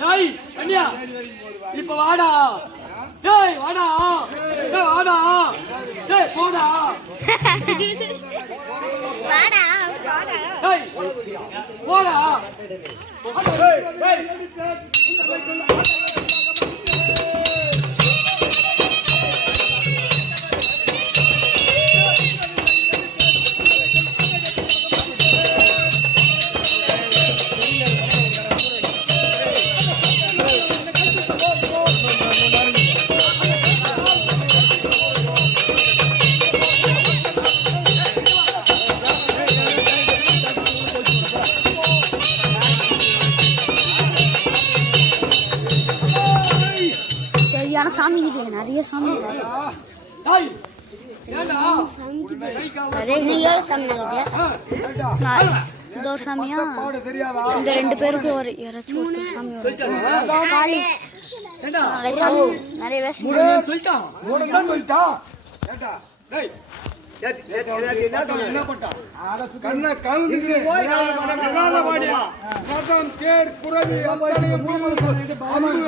டேய் கண்ணியா இப்ப வாடா. டேய் வாடா. டேய் வாடா. டேய் போடா. வாடா வாடா. டேய் போடா. சரியான சாமி நிறைய சாமி நிறைய சாமி இந்த ஒரு சாமியா? இந்த ரெண்டு பேருக்கு ஒரு யாராச்சும் சாமி நிறைய நிறைய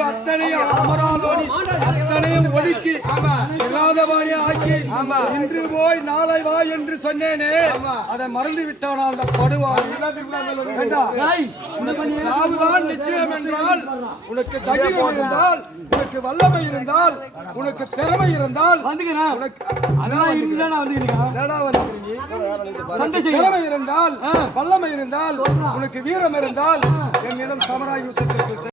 அத்தனையும் அத்தனையும் அத்தனையும் ஒடுக்கி ஆக்கி இன்று போய் நாளை வா என்று சொன்னேனே. அதை மறந்து விட்டானா அந்த சாவுதான் நிச்சயம் என்றால் உனக்கு தைரியம் இருந்தால் உனக்கு வல்லமை இருந்தால் உனக்கு திறமை இருந்தால் திறமை இருந்தால் வல்லமை இருந்தால் உனக்கு வீரம் இருந்தால் என்னிடம் சமராயுத்தத்திற்கு